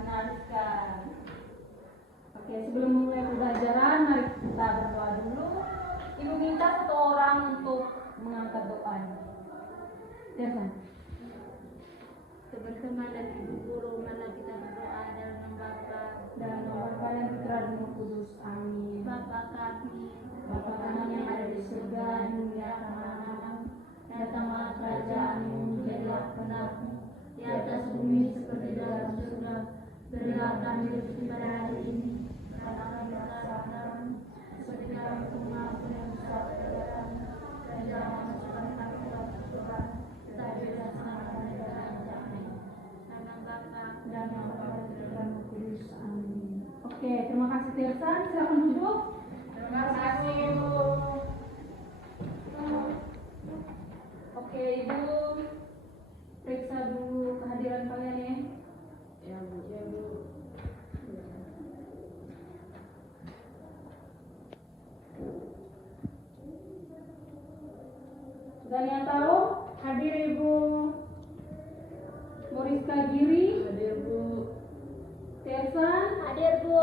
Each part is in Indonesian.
benar sekali. Oke, sebelum mulai pembelajaran, mari kita berdoa dulu. Ibu minta satu orang untuk mengangkat doanya. Tirsan. Bersama dan Ibu Guru, mana kita berdoa dalam nama Bapa Dan nama Bapa dan Putra dan Roh Kudus. Amin. Bapa kami, Bapa kami yang ada di surga, dimuliakan namamu. Datanglah kerajaanmu, jadilah kehendakmu di atas bumi seperti di dalam surga. Berilah kami rezeki pada hari ini, dan ampuni dosa kami, seperti kami mengampuni dosa kepada kami. Dan jangan masukkan kami ke dalam pencobaan, tetapi bebaskanlah kami dari yang jahat. nama Bapa Dan yang Bapa dan Putra dan Roh Kudus. Amin. Oke, terima kasih Tirsan. Silakan duduk. Terima kasih Ibu. Oke, Ibu periksa dulu kehadiran kalian ya. Ya Bu. Sudah ada yang tahu? Hadir Ibu Moriska Giri, Hadir Bu. Tirsan, Hadir Bu.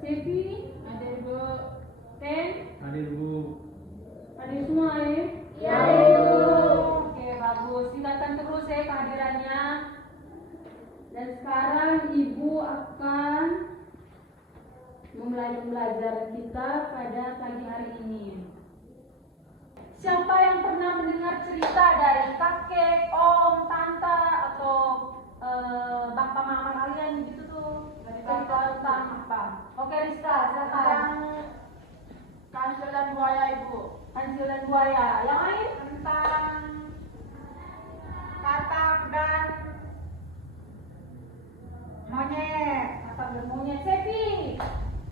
Sevi, Hadir Bu. Ten, Hadir Bu. hadir semua ya? Ya Ibu. Oke, bagus. Silakan terus ya kehadirannya. Dan sekarang Ibu akan memulai pembelajaran kita pada pagi hari ini. Siapa yang pernah mendengar cerita dari kakek, om, tante, atau bapak mama kalian gitu tuh? Cerita tentang apa? Oke, Rizka, silakan. Kancil dan buaya Ibu. Hansel dan buaya. Yang lain? Tentang katak dan monyet. Katak dan monyet. Sepi.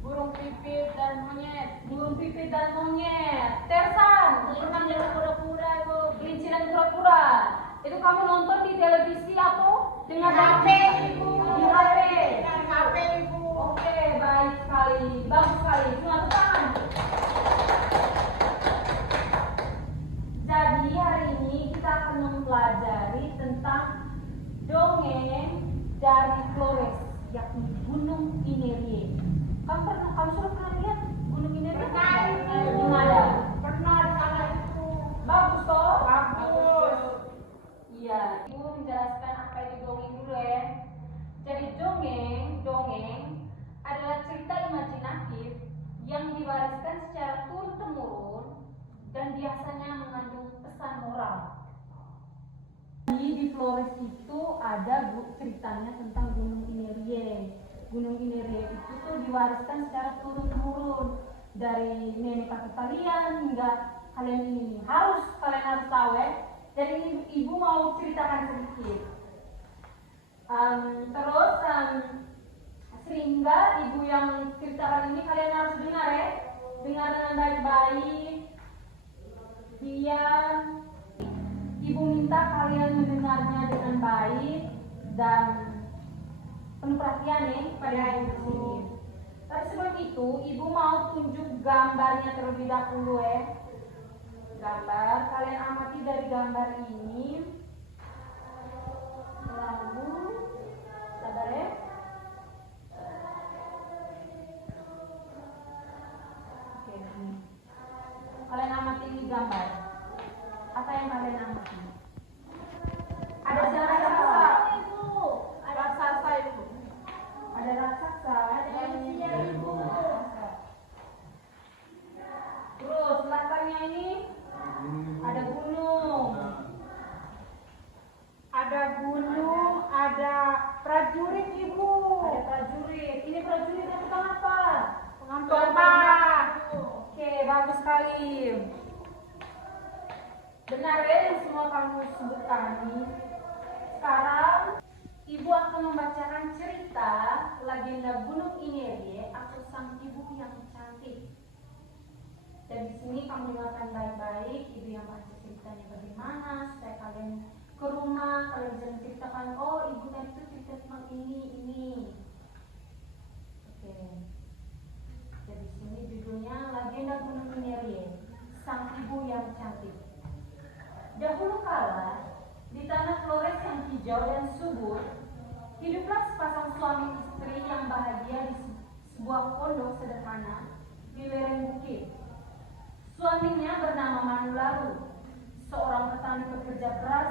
Burung pipit dan monyet. Burung pipit dan monyet. Tersan. Kelinci dan kura-kura Ibu. Kelinci dan kura-kura. Itu kamu nonton di televisi atau dengar HP Ibu. Di HP. Dan HP Ibu. Oke, baik sekali. Bagus sekali. Semua tepuk tangan. Jadi hari ini kita akan mempelajari tentang dongeng dari Flores, yakni Gunung Inerie. Kamu sudah pernah lihat Gunung Inerie? Gimana? Pernah di sana itu. Bagus toh? Bagus. Iya, Ibu menjelaskan apa itu dongeng dulu ya. Jadi dongeng adalah cerita imajinatif yang diwariskan secara turun-temurun dan biasanya mengandung pesan moral. Di Flores itu ada ceritanya tentang Gunung Inerie. Gunung Inerie itu tuh diwariskan secara turun-temurun dari nenek kakek kalian hingga kalian ini. Kalian harus tahu ya. Jadi ibu mau ceritakan sedikit. Sehingga ibu yang ceritakan ini kalian harus dengar ya. Dengar dengan baik-baik. Ibu minta kalian mendengarnya dengan baik dan penuh perhatian nih pada ibu. Tapi sebelum itu, ibu mau tunjuk gambarnya terlebih dahulu ya. Gambar, kalian amati dari gambar ini. Lalu, sabar ya. Oke, ini. Kalian amati ini gambar. Apa yang kalian amati? Ada raksasa, Ibu. Ada raksasa Ibu. ada raksasa, Ada manusia Ibu. Terus belakangnya ini ada gunung, Ada gunung, ada prajurit Ibu. ada prajurit. Ini prajuritnya tentang apa? Tombak. Oke, bagus sekali. Benar ya yang semua kamu sebutkan ini. Sekarang ibu akan membacakan cerita legenda Gunung Inerie atau sang ibu yang cantik. Dan di sini kamu dengarkan baik-baik ibu yang baca ceritanya bagaimana supaya kalian ke rumah kalian bisa menceritakan, oh ibu tadi itu cerita tentang ini. Oke. Jadi sini judulnya legenda Gunung Inerie, sang ibu yang cantik. Dahulu kala, di tanah Flores yang hijau dan subur, hiduplah sepasang suami sebuah pondok sederhana di lereng bukit. Suaminya bernama Manulalu, seorang petani pekerja keras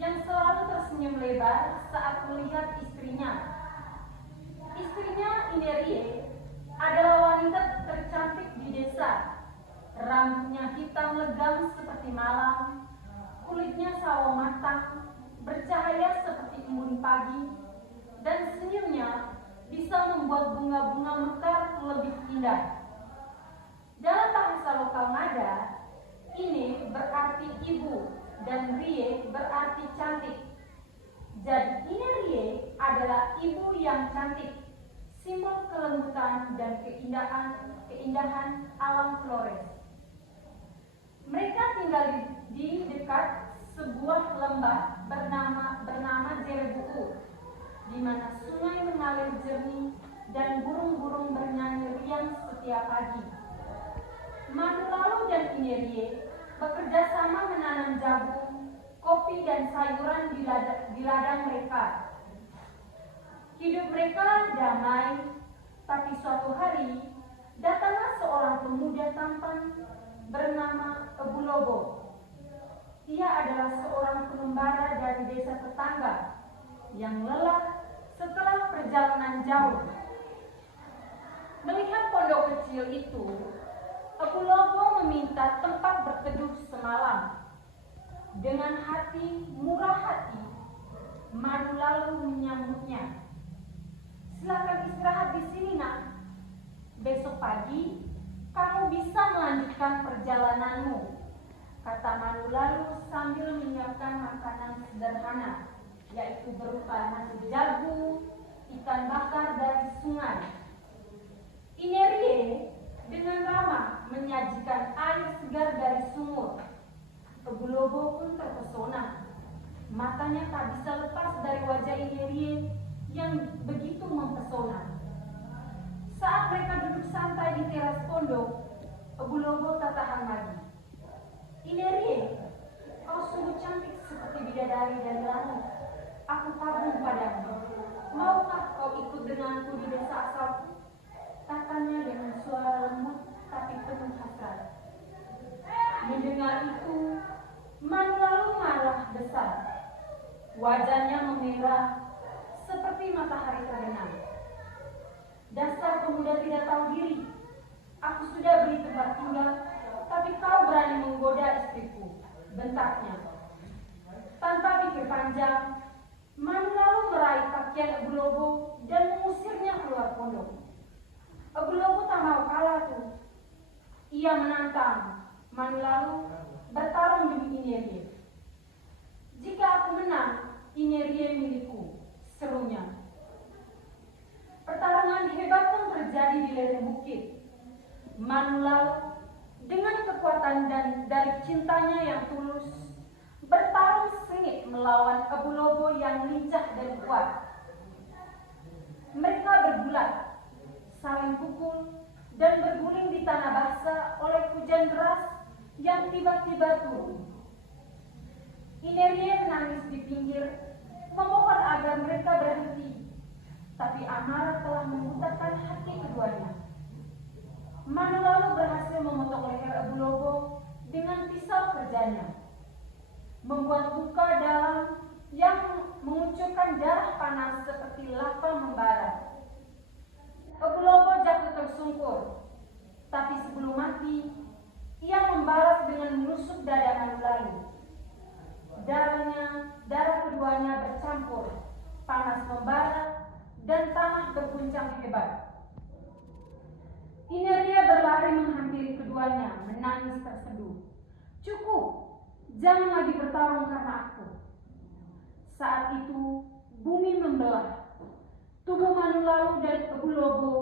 yang selalu tersenyum lebar saat melihat istrinya. Istrinya, Inerie, adalah wanita tercantik di desa. Rambutnya hitam legam seperti malam, kulitnya sawo matang, bercahaya seperti embun pagi, dan senyumnya bisa membuat bunga-bunga mekar lebih indah. Dalam bahasa lokal Ngada, ini berarti ibu dan Rie berarti cantik. Jadi Inerie adalah ibu yang cantik, simbol kelembutan dan keindahan alam Flores. Mereka tinggal di dekat sebuah lembah bernama Jerebu'u, di mana sungai mengalir jernih dan burung-burung bernyanyi riang setiap pagi. Manulalu dan Inerie bekerja sama menanam jagung, kopi dan sayuran di ladang mereka. Hidup mereka damai, tapi suatu hari datanglah seorang pemuda tampan bernama Ebu Lobo. Ia adalah seorang pengembara dari desa tetangga yang lelah setelah perjalanan jauh. Melihat pondok kecil itu, Ebu Lobo meminta tempat berteduh semalam. Dengan hati murah hati, Manulalu menyambutnya. "Silakan istirahat di sini, nak. Besok pagi kamu bisa melanjutkan perjalananmu," kata Manulalu sambil menyiapkan makanan sederhana, yaitu berupa nasi jagung, ikan bakar dari sungai. Inerie dengan ramah menyajikan air segar dari sumur. Ebu Lobo pun terpesona. Matanya tak bisa lepas dari wajah Inerie yang begitu mempesona. Saat mereka duduk santai di teras pondok, Ebu Lobo tak tahan lagi. "Inerie, kau sungguh cantik seperti bidadari dari langit. Aku kagum padamu. Maukah kau ikut denganku di desa asalku?" katanya dengan suara lembut tapi penuh hasrat. Mendengar itu, Manulalu marah besar. Wajahnya memerah seperti matahari terbenam. "Dasar pemuda tidak tahu diri. Aku sudah beri tempat tinggal, tapi kau berani menggoda istriku," bentaknya. Tanpa pikir panjang, Manulalu meraih pakaian Ebu Lobo dan mengusirnya keluar pondok. Ebu Lobo tak mau kalah tuh. Ia menantang Manulalu bertarung demi Inerie. "Jika aku menang, Inerie milikku," serunya. Pertarungan hebat pun terjadi di lereng bukit. Manulalu dengan kekuatan dan dari cintanya yang tulus bertarung sengit melawan Ebu Lobo yang lincah dan kuat. Mereka bergulat, saling pukul, dan berguling di tanah basah oleh hujan deras yang tiba-tiba turun. Inerie menangis di pinggir, memohon agar mereka berhenti, tapi amarah telah membutakan hati keduanya. Manulalu berhasil memotong leher Ebu Lobo dengan pisau kerjanya, membuat luka dalam yang mengucurkan darah panas seperti lava membara. Ebu Lobo jatuh tersungkur, tapi sebelum mati, ia membalas dengan menusuk dada Manulalu. Darah keduanya bercampur, panas membara, dan tanah berguncang hebat. Inerie berlari menghampiri keduanya, menangis terseduh. "Cukup, jangan lagi bertarung karena aku." Saat itu, bumi membelah. Tubuh Manulalu dan Ebu Lobo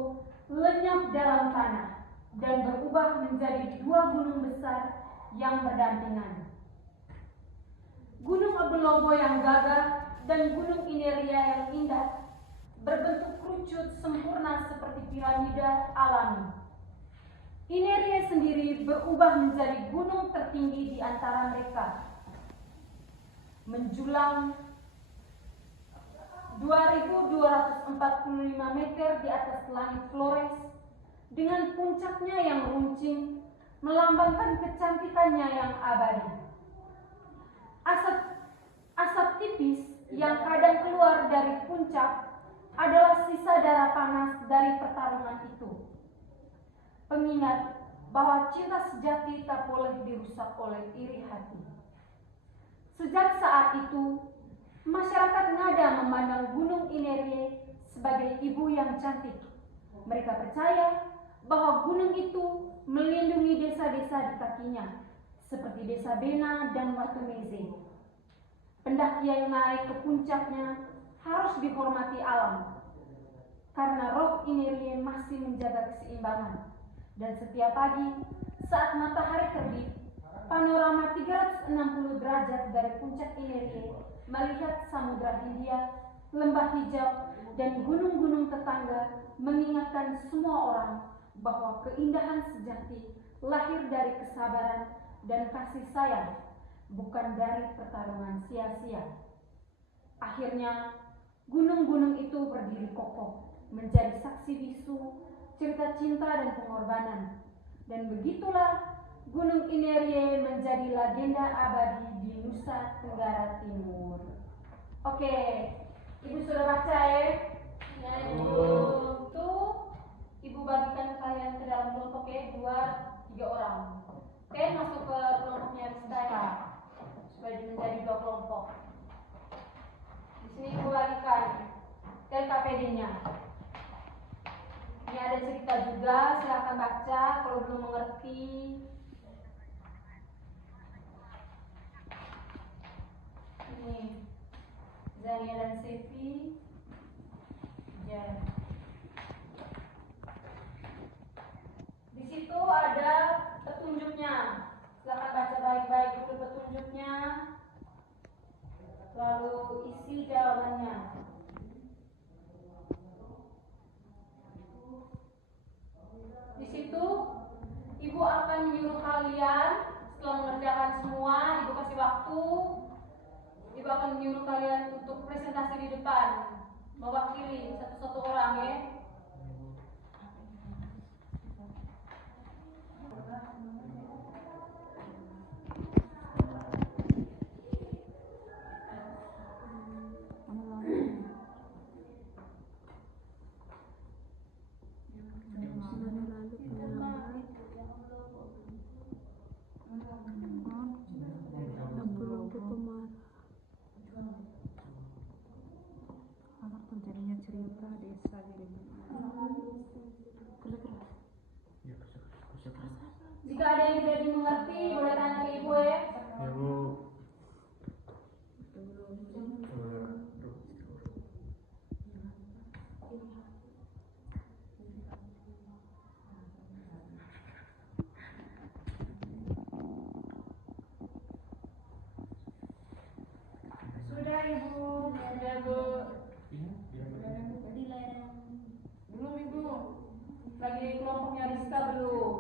lenyap dalam tanah dan berubah menjadi dua gunung besar yang berdampingan. Gunung Ebu Lobo yang gagah dan Gunung Inerie yang indah berbentuk kerucut sempurna seperti piramida alami. Inerie sendiri berubah menjadi gunung tertinggi di antara mereka, menjulang 2.245 meter di atas langit Flores, dengan puncaknya yang runcing melambangkan kecantikannya yang abadi. Asap tipis yang kadang keluar dari puncak adalah sisa darah panas dari pertarungan itu. Pengingat bahwa cinta sejati tak boleh dirusak oleh iri hati. Sejak saat itu, masyarakat Ngada memandang Gunung Inerie sebagai ibu yang cantik. Mereka percaya bahwa gunung itu melindungi desa-desa di kakinya, seperti Desa Bena dan Watu Meze. Pendaki yang naik ke puncaknya harus dihormati alam, karena roh Inerie masih menjaga keseimbangan. Dan setiap pagi, saat matahari terbit, panorama 360 derajat dari puncak Inerie melihat Samudra Hindia, lembah hijau, dan gunung-gunung tetangga mengingatkan semua orang bahwa keindahan sejati lahir dari kesabaran dan kasih sayang, bukan dari pertarungan sia-sia. Akhirnya, gunung-gunung itu berdiri kokoh, menjadi saksi bisu, cerita cinta dan pengorbanan. Dan begitulah Gunung Inerie menjadi legenda abadi di Nusa Tenggara Timur. Oke, Ibu sudah baca ya? Ya, Ibu. Tuh, Ibu bagikan kalian ke dalam kelompok ya, 2-3 orang. Oke, masuk ke kelompoknya Rizka ya, supaya menjadi 2 kelompok. Di sini Ibu bagikan LKPD-nya. Ini ada cerita juga, silahkan baca kalau belum mengerti. Ini Zania dan Sevi. Ya. Di situ ada petunjuknya. Silahkan baca baik-baik dulu petunjuknya. Lalu isi jawabannya. Di situ Ibu akan menyuruh kalian setelah mengerjakan semua, Ibu kasih waktu. Ibu akan menyuruh kalian untuk presentasi di depan, mewakili satu-satu orang ya. Terjadinya cerita desa di Jika ada yang tidak dimengerti, boleh tanya ke Ibu ya. Ya Bu. Sudah Ibu, sudah Bu. Belum Ibu, lagi kelompoknya Rizka belum.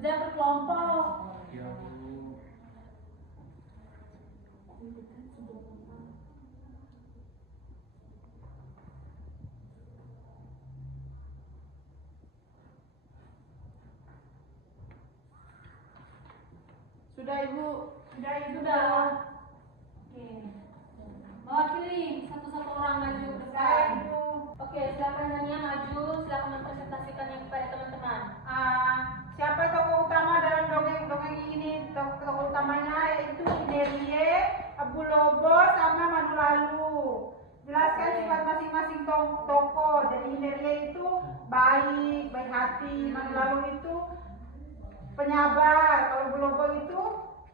Kerja berkelompok. Ya Bu. Sudah Ibu, sudah. Oke. Mewakili satu-satu orang maju ke depan. Oke, silakan Dania maju, silakan mempresentasikannya kepada teman-teman. Siapa tokoh utama dalam dongeng ini? Tokoh utamanya yaitu Inerie, Abu Lobo, sama Manulalu. Jelaskan sifat masing-masing tokoh. Jadi Inerie itu baik hati, Manulalu itu penyabar, kalau Abu Lobo itu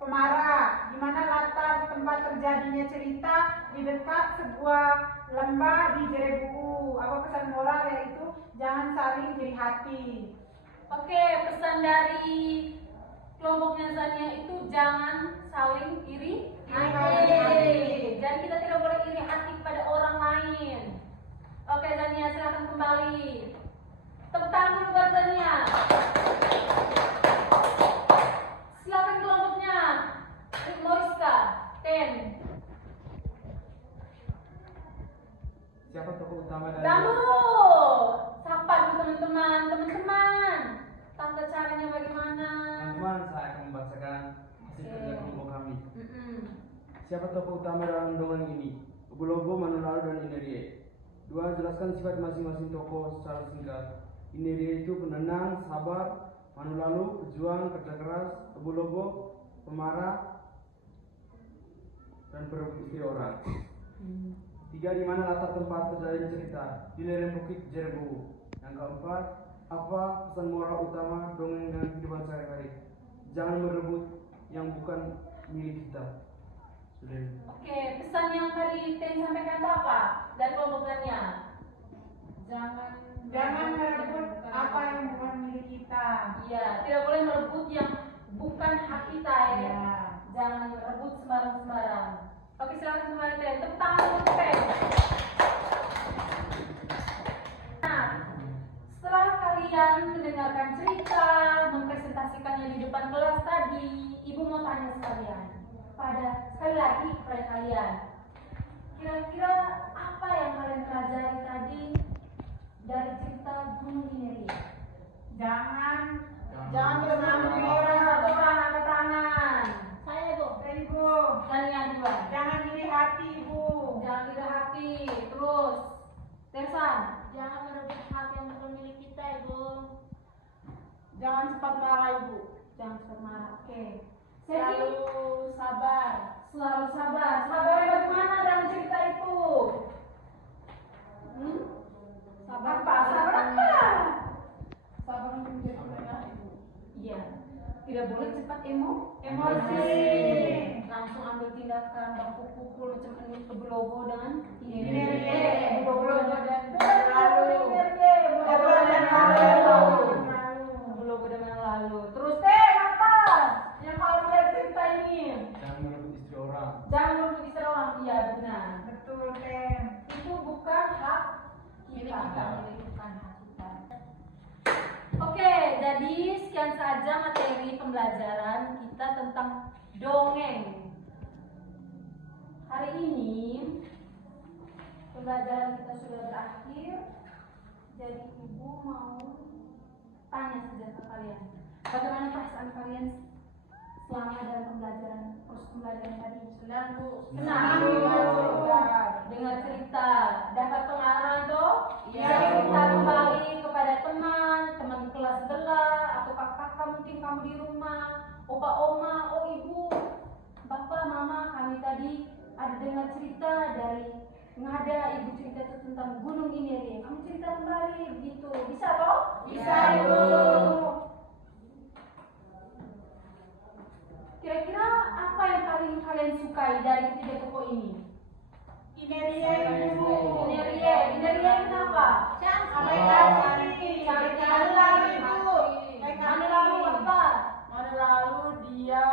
pemarah. Di mana latar tempat terjadinya cerita di dekat sebuah lembah di Jerebu. Apa pesan moral yaitu jangan saling iri hati. Oke, pesan dari kelompoknya Zania itu jangan saling iri hati. Jadi kita tidak boleh iri hati pada orang lain. Oke Zania, silakan kembali. Tepuk tangan dulu buat Zania. Silakan kelompoknya Moriska, Ten. Siapa tokoh utama dari Kamu sapa dulu teman-teman. Tata caranya bagaimana? teman-teman? Saya akan membacakan hasil kerja kelompok kami. Mm-mm. Siapa tokoh utama dalam dongeng ini? Ubulobo, Manulalu, dan Inerie. 2. Jelaskan sifat masing-masing tokoh secara singkat. Inerie itu penenang, sabar. Manulalu, pejuang, kerja keras. Ubulobo, pemarah dan perebut istri orang. 3. Di mana latar tempat terjadi cerita? Di lereng Bukit Jerbu. Yang keempat, apa pesan moral utama dongeng dengan kehidupan sehari-hari? Jangan merebut yang bukan milik kita. Sudah. Oke, pesan yang tadi Ten sampaikan itu apa? Dan kelompoknya? Jangan merebut apa yang bukan milik kita. Iya, tidak boleh merebut yang bukan hak kita ya. Ya. Jangan merebut sembarang-sembarang. Oke, silakan kembali Ten. Tepuk tangan untuk Ten. Nah, setelah kalian mendengarkan cerita, mempresentasikannya di depan kelas tadi, Ibu mau tanya sekalian. Sekali lagi kepada kalian. Kira-kira apa yang kalian pelajari tadi dari cerita Gunung Inerie? Jangan mengambil orang. Satu orang angkat tangan. Saya Bu. Ibu. Dan yang dua. Jangan iri hati, Ibu. Jangan iri hati. Terus, Tersan. Jangan merebut hak yang bukan milik kita Ibu. Jangan cepat marah, Ibu. Jangan cepat marah. Oke. Selalu sabar. Selalu sabar. Sabarnya bagaimana dalam cerita itu? Sabar apa? Sabar apa? Sabar menjadi mereka, Ibu. Iya. Tidak boleh cepat emosi. Langsung ambil tindakan baku pukul macam ini ke Belobo dengan Inerie. Belobo dan lalu. Belobo dengan lalu. Terus apa? Yang kalau lihat cerita ini. Jangan merebut istri orang. Jangan merebut istri orang. Iya benar. Betul, Ten. Itu bukan hak Milik kita. kita, bukan hak kita. Oke, jadi sekian saja materi pembelajaran kita tentang dongeng. Hari ini pembelajaran kita sudah berakhir. Jadi Ibu mau tanya saja ke kalian. Bagaimana perasaan kalian selama dalam proses pembelajaran tadi? Senang Bu. Senang. Dengar cerita, dapat pengalaman toh? Iya. Cerita kembali kepada teman kelas sebelah, atau kakak mungkin kamu di rumah, opa oma, oh ibu, bapak, mama, kami tadi ada dengar cerita dari Ngada, ibu cerita itu tentang Gunung Inerie. Kamu cerita kembali begitu, bisa toh? Bisa, Ibu. Kira-kira apa yang paling kalian sukai dari ketiga tokoh ini? Inerie, Ibu. Inerie kenapa? Cantik. Lalu Ibu. Lalu apa? Lalu dia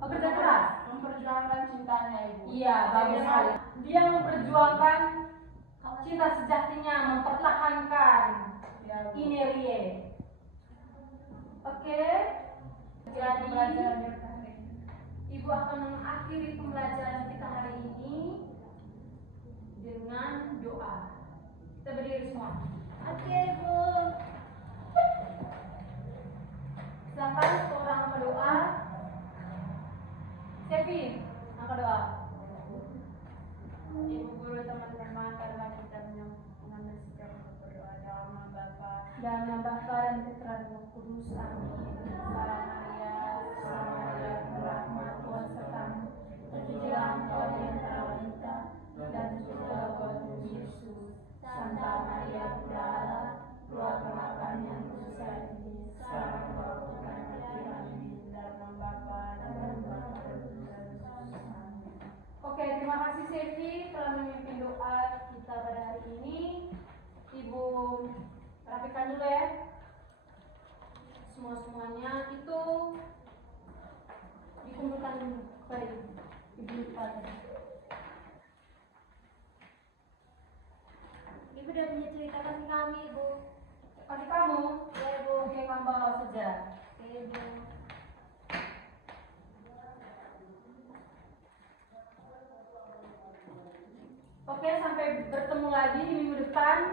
Pekerja keras. memperjuangkan cintanya, Ibu. Iya, bagus sekali. Dia memperjuangkan cinta sejatinya, mempertahankan Inerie. Oke. Jadi Ibu akan mengakhiri pembelajaran kita hari ini dengan doa. Kita berdiri semua. Oke Bu. Silakan satu orang berdoa. Sevi, angkat doa. Ibu guru, teman-teman, marilah kita mengambil sikap untuk berdoa dalam nama Bapa Dan nama Bapa dan Putra dan Roh Kudus. Amin. Salam Maria, salam Maria, rahmat Tuhan sertamu. Terpujilah engkau di antara wanita, dan terpujilah buah tubuh Yesus. Santa Maria Bunda Allah, doakanlah kami yang berdosa ini. Sekarang dan waktu kami mati. dalam nama Bapa dan Putra dan Roh Kudus. Amin. Oke, terima kasih Sevi telah memimpin doa kita pada hari ini. Ibu rapikan dulu ya. Semua semua-semuanya itu dikumpulkan kepada ibu pada. Ibu udah punya cerita kasih kami, Ibu. Kasih kamu, Ya, Ibu. oke kamu bawa saja. Oke, Ibu. Oke, sampai bertemu lagi di minggu depan